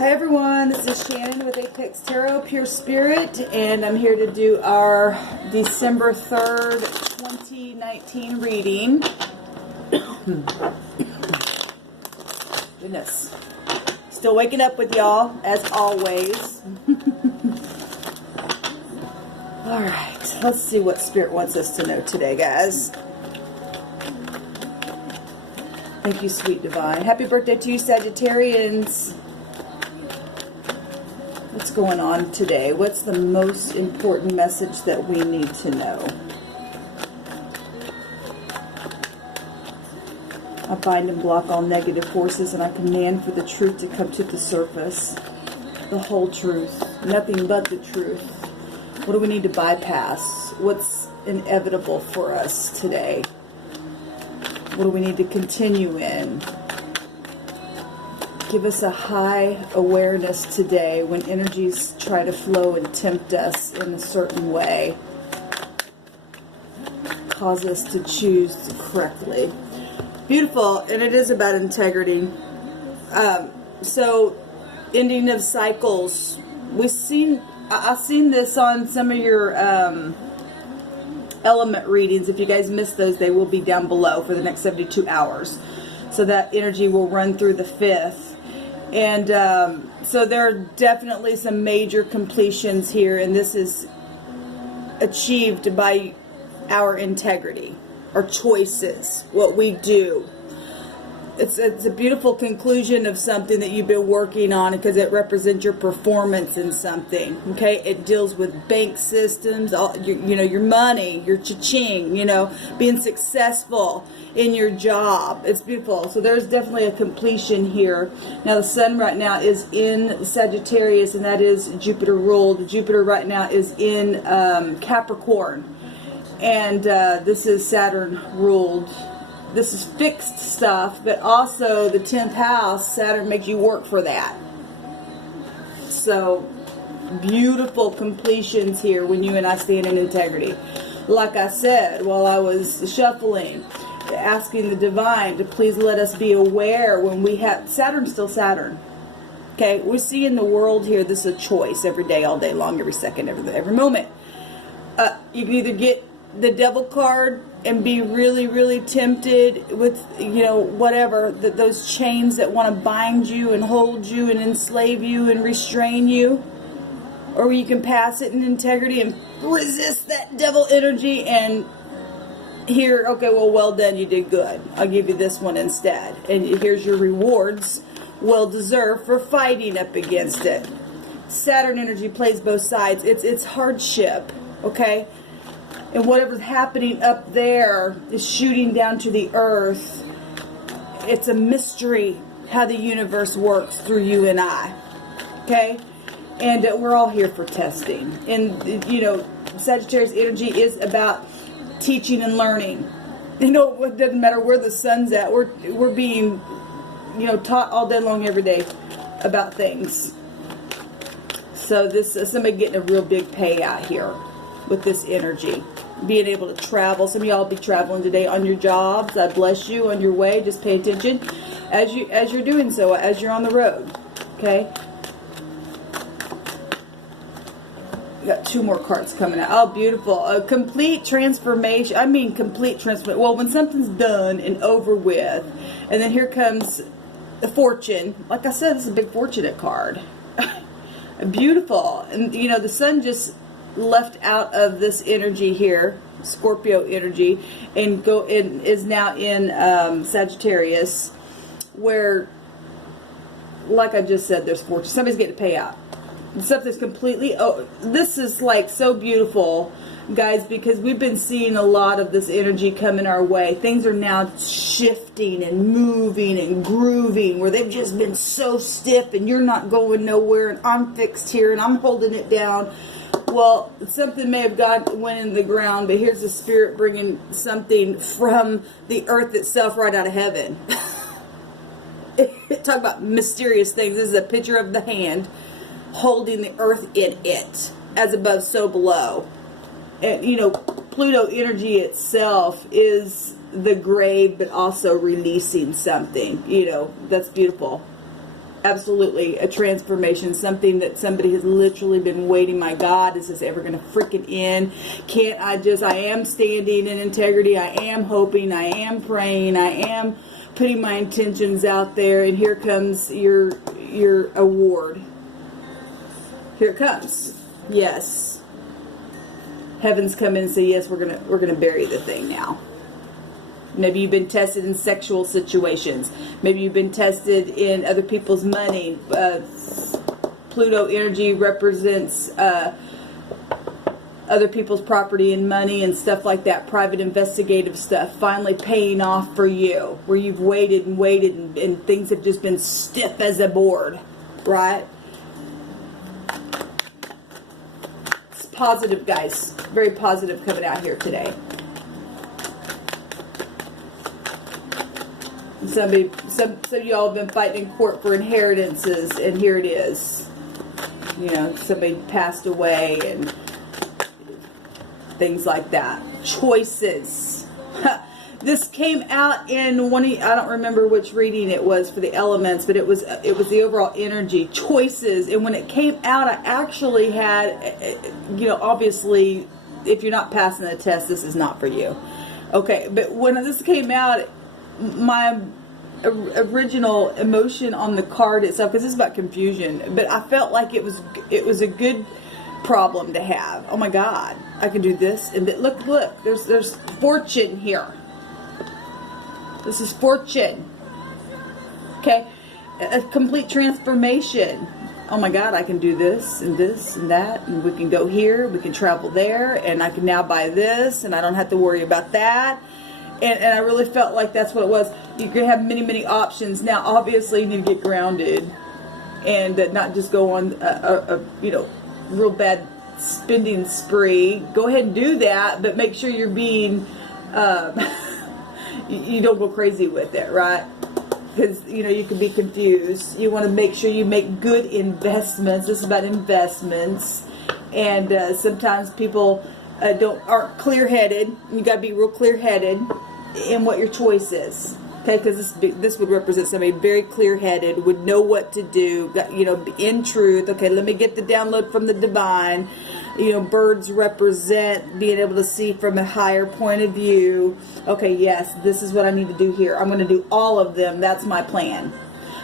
Hi everyone, this is Shannon with apextarotpurespirit, and I'm here to do our December 3rd, 2019 reading. Goodness. Still waking up with y'all, as always. Alright, let's see what Spirit wants us to know today, guys. Thank you, sweet divine. Happy birthday to you, Sagittarians. What's going on today? What's the most important message that we need to know? I bind and block all negative forces, and I command for the truth to come to the surface. The whole truth. Nothing but the truth. What do we need to bypass? What's inevitable for us today? What do we need to continue in? Give us a high awareness today when energies try to flow and tempt us in a certain way. Cause us to choose correctly. Beautiful, and it is about integrity. So, ending of cycles. I've seen this on some of your element readings. If you guys missed those, they will be down below for the next 72 hours. So that energy will run through the 5th. And so there are definitely some major completions here, and this is achieved by our integrity, our choices, what we do. It's a beautiful conclusion of something that you've been working on, because it represents your performance in something. Okay, it deals with bank systems, your money, your cha-ching, being successful in your job. It's beautiful. So there's definitely a completion here. Now the sun right now is in Sagittarius, and that is Jupiter ruled. Jupiter right now is in Capricorn, and this is Saturn ruled. This is fixed stuff, but also the 10th house, Saturn makes you work for that. So, beautiful completions here when you and I stand in integrity. Like I said, while I was shuffling, asking the divine to please let us be aware when we have, Saturn's still Saturn. Okay, we see in the world here, this is a choice every day, all day long, every second, every moment. You can either get the devil card and be really, really tempted with, whatever, those chains that want to bind you and hold you and enslave you and restrain you. Or you can pass it in integrity and resist that devil energy and hear, okay, well done, you did good. I'll give you this one instead. And here's your rewards, well deserved, for fighting up against it. Saturn energy plays both sides. It's hardship, okay? And whatever's happening up there is shooting down to the earth. It's a mystery how the universe works through you and I. Okay? And we're all here for testing. And, Sagittarius energy is about teaching and learning. It doesn't matter where the sun's at. We're being, taught all day long every day about things. So this is somebody getting a real big payout here with this energy. Being able to travel. Some of y'all be traveling today on your jobs. God bless you on your way. Just pay attention as you're doing so, as you're on the road. Okay? We got 2 more cards coming out. Oh, beautiful. A complete transformation. I mean complete transformation. Well, when something's done and over with, and then here comes the fortune. Like I said, this is a big fortunate card. Beautiful. And, the sun just left out of this energy here, Scorpio energy, and is now in Sagittarius, where, like I just said, there's fortune. Somebody's getting a payout. Something's completely. Oh, this is like so beautiful, guys, because we've been seeing a lot of this energy coming our way. Things are now shifting and moving and grooving, where they've just been so stiff, and you're not going nowhere, and I'm fixed here, and I'm holding it down. Well, something may have went in the ground, but here's the Spirit bringing something from the earth itself right out of heaven. Talk about mysterious things. This is a picture of the hand holding the earth in it. As above, so below. And, Pluto energy itself is the grave, but also releasing something. That's beautiful. absolutely a transformation, something that somebody has literally been waiting. My God, is this ever going to freaking end? I am standing in integrity. I am hoping. I am praying. I am putting my intentions out there. And here comes your award. Here it comes. Yes. Heavens come in and say, yes, we're gonna bury the thing now. Maybe you've been tested in sexual situations. Maybe you've been tested in other people's money. Pluto energy represents other people's property and money and stuff like that. Private investigative stuff. Finally paying off for you. Where you've waited and things have just been stiff as a board. Right? It's positive, guys. Very positive coming out here today. Some of y'all have been fighting in court for inheritances, and here it is. You know, somebody passed away and things like that. Choices. This came out in one of, I don't remember which reading it was for the elements, but it was the overall energy. Choices. And when it came out, I actually had, you know, obviously, if you're not passing the test, this is not for you. Okay, but when this came out, my original emotion on the card itself, because it's about confusion, but I felt like it was a good problem to have. Oh my God, I can do this and that. Look, there's fortune here. This is fortune. Okay, a complete transformation. Oh my God, I can do this and this and that, and we can go here, we can travel there, and I can now buy this, and I don't have to worry about that. And I really felt like that's what it was. You could have many, many options. Now, obviously, you need to get grounded and not just go on a you know, real bad spending spree. Go ahead and do that, but make sure you're being, you don't go crazy with it, right? Because, you know, you can be confused. You want to make sure you make good investments. This is about investments. And sometimes people aren't clear-headed. You got to be real clear-headed in what your choice is. Okay, because this would represent somebody very clear-headed, would know what to do, you know, in truth. Okay, let me get the download from the divine. You know, birds represent being able to see from a higher point of view. Okay, yes, this is what I need to do here. I'm going to do all of them. That's my plan.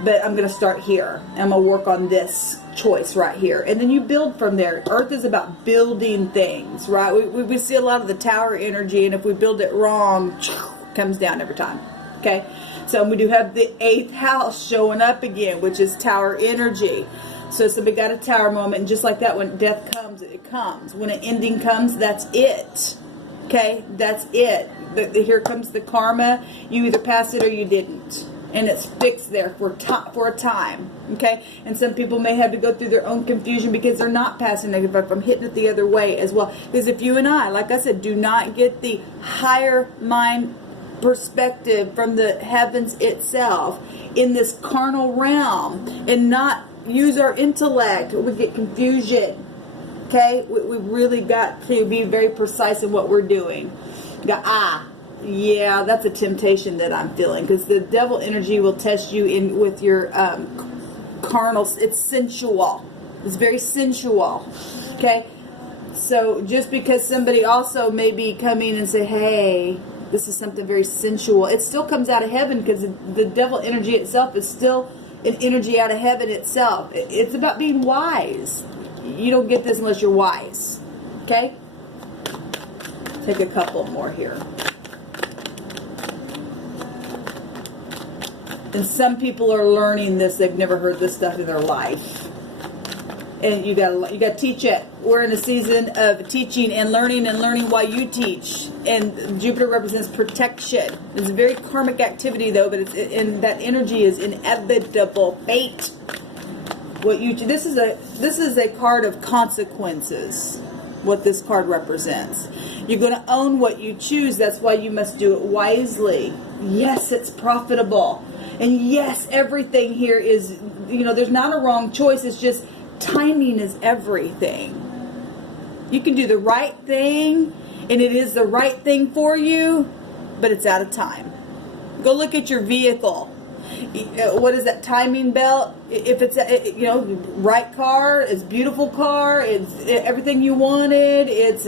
But I'm going to start here. I'm going to work on this choice right here. And then you build from there. Earth is about building things, right? We see a lot of the tower energy, and if we build it wrong, it comes down every time. Okay? So we do have the 8th house showing up again, which is tower energy. So somebody got a tower moment, and just like that, when death comes, it comes. When an ending comes, that's it. Okay? That's it. Here comes the karma. You either passed it or you didn't. And it's fixed there for a time, okay? And some people may have to go through their own confusion because they're not passing negative, but from hitting it the other way as well. Because if you and I, like I said, do not get the higher mind perspective from the heavens itself in this carnal realm and not use our intellect, we get confusion, okay? We really got to be very precise in what we're doing. Yeah, that's a temptation that I'm feeling, because the devil energy will test you in with your carnal. It's sensual. It's very sensual. Okay, so just because somebody also may be coming and say, "Hey, this is something very sensual," it still comes out of heaven, because the devil energy itself is still an energy out of heaven itself. It's about being wise. You don't get this unless you're wise. Okay, take a couple more here. And some people are learning this. They've never heard this stuff in their life. And you got to teach it. We're in a season of teaching and learning while you teach. And Jupiter represents protection. It's a very karmic activity, though, but and that energy is inevitable. Fate. This is a card of consequences. What this card represents. You're going to own what you choose. That's why you must do it wisely. Yes, it's profitable. And yes, everything here is, you know, there's not a wrong choice. It's just timing is everything. You can do the right thing, and it is the right thing for you, but it's out of time. Go look at your vehicle. What is that timing belt? If it's you know, right car, it's beautiful car, it's everything you wanted, it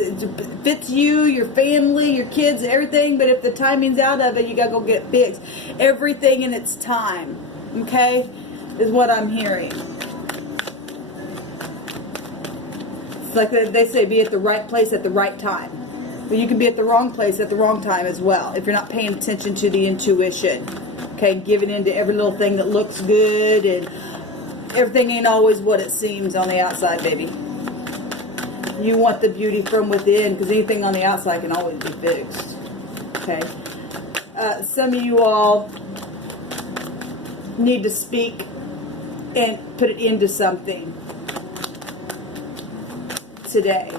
fits you, your family, your kids, everything. But if the timing's out of it, you gotta go get fixed. Everything in its time. Okay, is what I'm hearing. It's like they say, be at the right place at the right time. But you can be at the wrong place at the wrong time as well if you're not paying attention to the intuition. Okay, giving into every little thing that looks good, and everything ain't always what it seems on the outside, baby. You want the beauty from within, because anything on the outside can always be fixed. Okay, some of you all need to speak and put it into something today.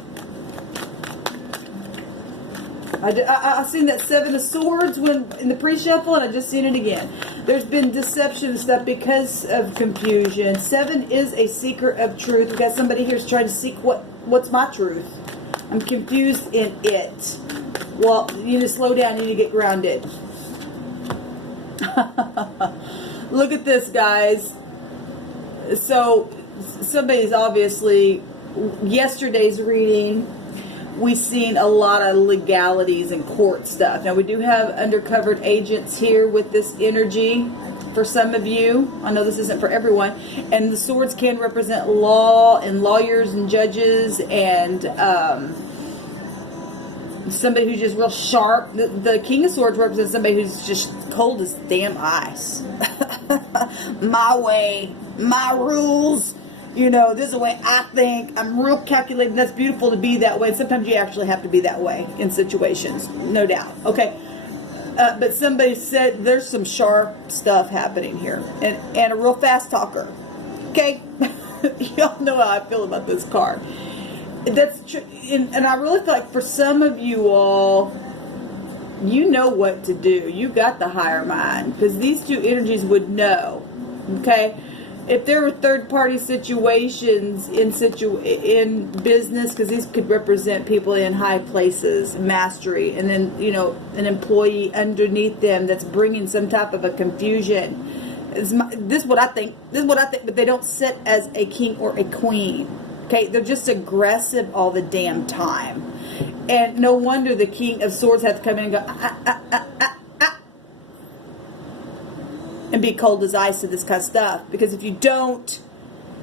I seen that 7 of Swords when in the pre-shuffle, and I just seen it again. There's been deception and stuff because of confusion. 7 is a seeker of truth. We got somebody here's trying to seek what's my truth. I'm confused in it. Well, you need to slow down. You need to get grounded. Look at this, guys. So somebody's obviously, yesterday's reading, we've seen a lot of legalities and court stuff. Now, we do have undercover agents here with this energy for some of you. I know this isn't for everyone. And the swords can represent law and lawyers and judges and somebody who's just real sharp. The King of Swords represents somebody who's just cold as damn ice. My way, my rules. You know, this is the way I think. I'm real calculating. That's beautiful to be that way. Sometimes you actually have to be that way in situations, no doubt. Okay, but somebody said there's some sharp stuff happening here, and a real fast talker. Okay, y'all know how I feel about this card. That's true, and I really feel like for some of you all, you know what to do. You got the higher mind, because these two energies would know. Okay. If there were third-party situations in business, because these could represent people in high places, mastery, and then, you know, an employee underneath them that's bringing some type of a confusion. This is what I think. This is what I think. But they don't sit as a king or a queen. Okay, they're just aggressive all the damn time, and no wonder the King of Swords has to come in and go and be cold as ice to this kind of stuff. Because if you don't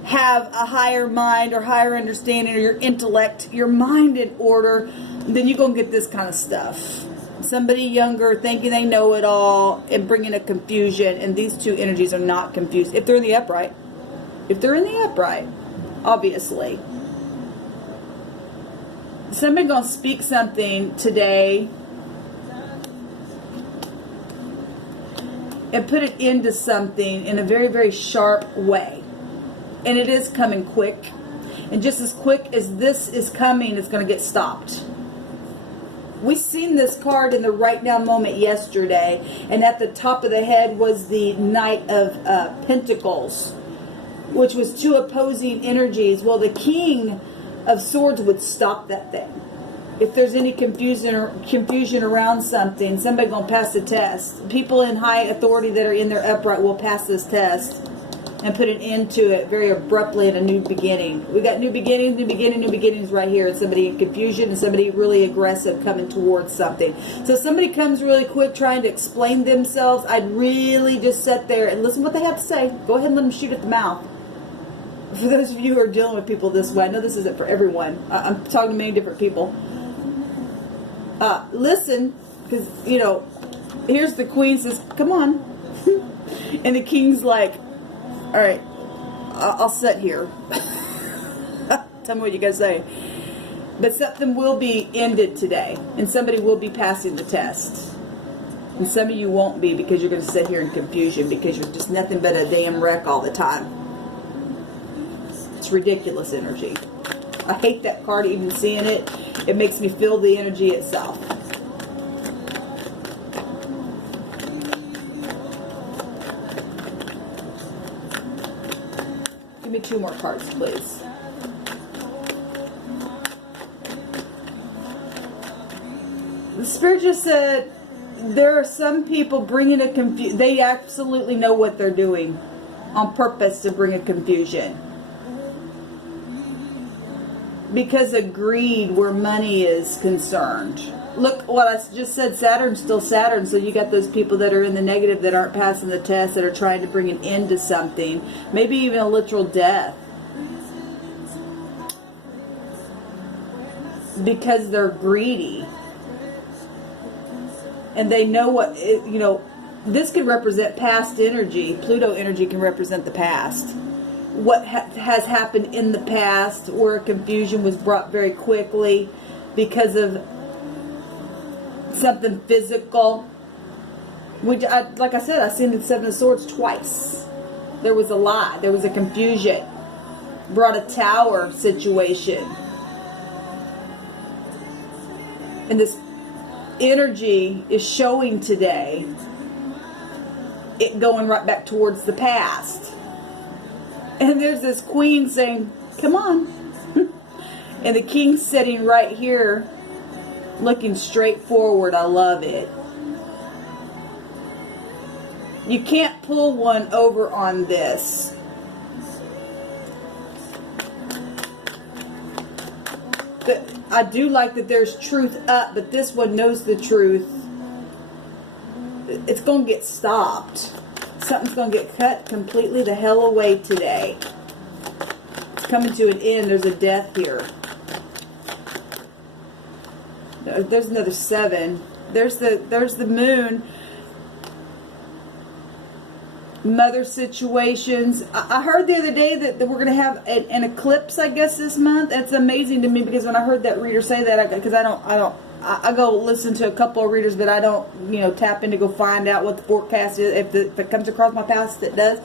have a higher mind or higher understanding or your intellect, your mind in order, then you're going to get this kind of stuff. Somebody younger thinking they know it all and bringing a confusion. And these two energies are not confused. If they're in the upright. If they're in the upright, obviously. Somebody going to speak something today and put it into something in a very, very sharp way. And it is coming quick. And just as quick as this is coming, it's going to get stopped. We seen this card in the right now moment yesterday. And at the top of the head was the Knight of Pentacles, which was two opposing energies. Well, the King of Swords would stop that thing. If there's any confusion around something, somebody gonna pass the test. People in high authority that are in their upright will pass this test and put an end to it very abruptly in a new beginning. We got new beginnings right here. And somebody in confusion and somebody really aggressive coming towards something. So if somebody comes really quick trying to explain themselves, I'd really just sit there and listen to what they have to say. Go ahead and let them shoot at the mouth. For those of you who are dealing with people this way, I know this isn't for everyone. I'm talking to many different people. Listen, because, you know, here's the Queen says, come on. And the King's like, all right, I'll sit here. Tell me what you guys say. But something will be ended today. And somebody will be passing the test. And some of you won't be, because you're going to sit here in confusion because you're just nothing but a damn wreck all the time. It's ridiculous energy. I hate that card, even seeing it. It makes me feel the energy itself. Give me 2 more cards, please. The Spirit just said, there are some people bringing a confusion. They absolutely know what they're doing on purpose to bring a confusion. Because of greed where money is concerned. Look what I just said, Saturn's still Saturn, so you got those people that are in the negative that aren't passing the test, that are trying to bring an end to something. Maybe even a literal death. Because they're greedy. And they know what, this could represent past energy. Pluto energy can represent the past. What has happened in the past where confusion was brought very quickly because of something physical. Which, like I said, I've seen the Seven of Swords twice. There was a lie. There was a confusion. Brought a tower situation. And this energy is showing today it going right back towards the past. And there's this queen saying, come on. And the king's sitting right here looking straight forward. I love it. You can't pull one over on this. But I do like that there's truth up, but this one knows the truth. It's going to get stopped. Something's going to get cut completely the hell away today. It's coming to an end. There's a death here. There's another 7. There's the moon. Mother situations. I heard the other day that we're going to have an eclipse, I guess, this month. That's amazing to me, because when I heard that reader say that, because I go listen to a couple of readers, but I don't, tap in to go find out what the forecast is. If it comes across my path, it does.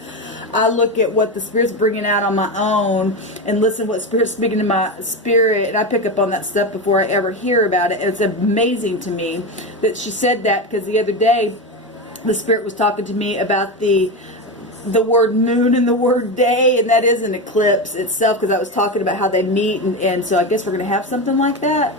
I look at what the Spirit's bringing out on my own and listen what Spirit's speaking to my spirit, and I pick up on that stuff before I ever hear about it. It's amazing to me that she said that, because the other day the Spirit was talking to me about the word moon and the word day, and that is an eclipse itself, because I was talking about how they meet, and so I guess we're going to have something like that.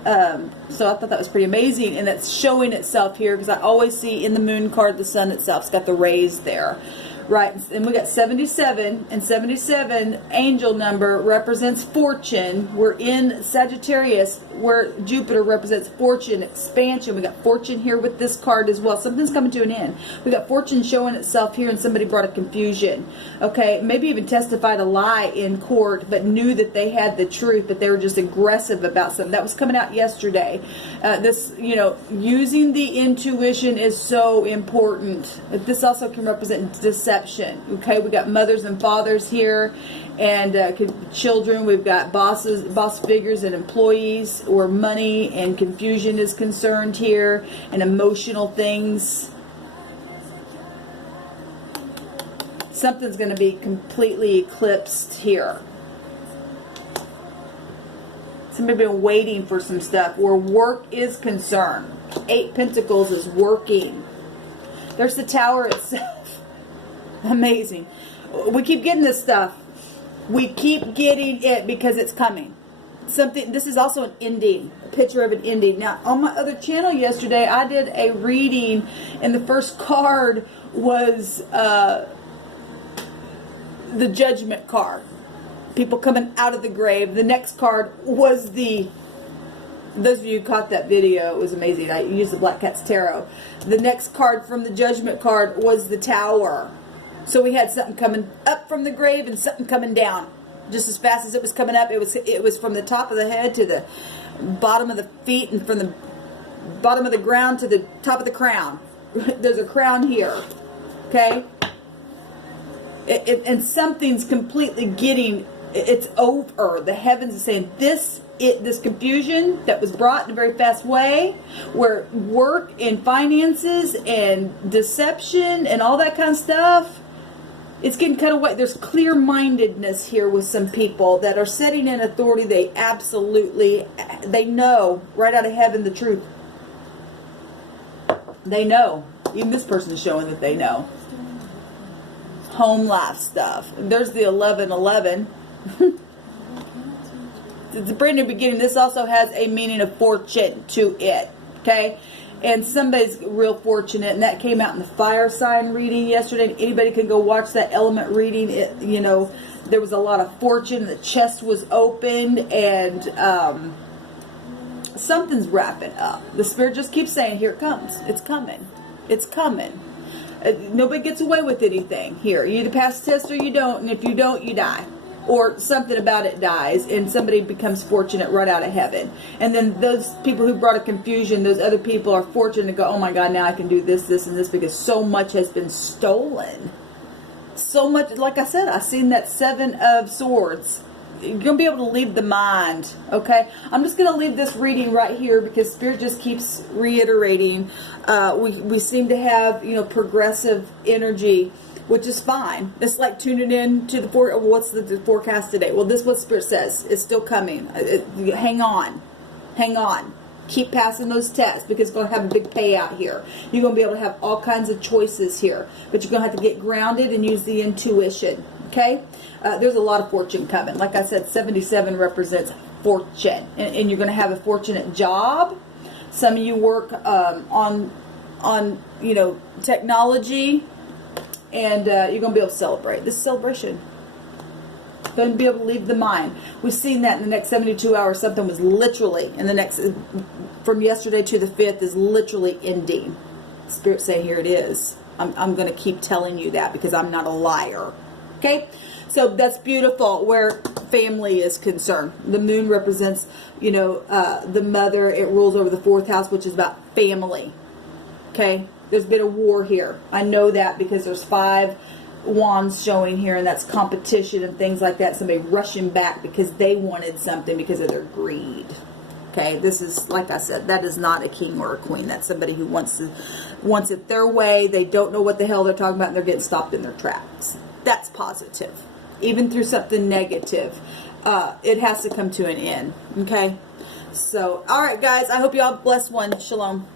So I thought that was pretty amazing, and that's showing itself here, because I always see in the moon card the sun itself. It's got the rays there. Right, and we got 77, and 77 angel number represents fortune. We're in Sagittarius, where Jupiter represents fortune, expansion. We got fortune here with this card as well. Something's coming to an end. We got fortune showing itself here, and somebody brought a confusion. Okay, maybe even testified a lie in court, but knew that they had the truth, but they were just aggressive about something. That was coming out yesterday. Using the intuition is so important. This also can represent deception. Okay, we got mothers and fathers here, and children. We've got boss figures and employees, where money and confusion is concerned here, and emotional things. Something's going to be completely eclipsed here. Somebody's been waiting for some stuff where work is concerned. 8 Pentacles is working. There's the tower itself. Amazing. We keep getting this stuff. We keep getting it because it's coming. This is also an ending. A picture of an ending. Now, on my other channel yesterday, I did a reading, and the first card was the Judgment card. People coming out of the grave. The next card was those of you who caught that video, it was amazing. I used the Black Cat's Tarot. The next card from the Judgment card was the Tower. So we had something coming up from the grave and something coming down. Just as fast as it was coming up, it was from the top of the head to the bottom of the feet, and from the bottom of the ground to the top of the crown. There's a crown here. Okay? And something's completely it's over. The heavens are saying this confusion that was brought in a very fast way, where work and finances and deception and all that kind of stuff, it's getting cut away. There's clear-mindedness here with some people that are sitting in authority. They know right out of heaven the truth. They know. Even this person is showing that they know. Home life stuff. There's the 1111. It's a brand new beginning. This also has a meaning of fortune to it. Okay? And somebody's real fortunate, and that came out in the fire sign reading yesterday. Anybody can go watch that element reading. It, you know, there was a lot of fortune. The chest was opened, and something's wrapping up. The Spirit just keeps saying, here it comes. It's coming. It's coming. Nobody gets away with anything here. You either pass the test or you don't, and if you don't, you die. Or something about it dies, and somebody becomes fortunate right out of heaven. And then those people who brought a confusion, those other people are fortunate to go, oh my God, now I can do this, this, and this, because so much has been stolen. So much, like I said, I've seen that 7 of Swords. You're going to be able to leave the mind, okay? I'm just going to leave this reading right here because Spirit just keeps reiterating. We seem to have, you know, progressive energy, which is fine. It's like tuning in to the what's the forecast today? Well, this is what Spirit says. It's still coming. Hang on. Hang on. Keep passing those tests because it's going to have a big payout here. You're going to be able to have all kinds of choices here. But you're going to have to get grounded and use the intuition. Okay? There's a lot of fortune coming. Like I said, 77 represents fortune. And you're going to have a fortunate job. Some of you work on you know, technology. And you're going to be able to celebrate. This celebration. Going to be able to leave the mind. We've seen that in the next 72 hours. Something was literally, in the next, from yesterday to the 5th, is literally ending. Spirit saying, here it is. I'm going to keep telling you that because I'm not a liar. Okay? So that's beautiful where family is concerned. The moon represents, you know, the mother. It rules over the 4th house, which is about family. Okay? There's been a war here. I know that because there's 5 wands showing here, and that's competition and things like that. Somebody rushing back because they wanted something because of their greed. Okay, this is, like I said, that is not a king or a queen. That's somebody who wants it their way. They don't know what the hell they're talking about, and they're getting stopped in their tracks. That's positive. Even through something negative, it has to come to an end. Okay, so all right, guys. I hope you all have a blessed one. Shalom.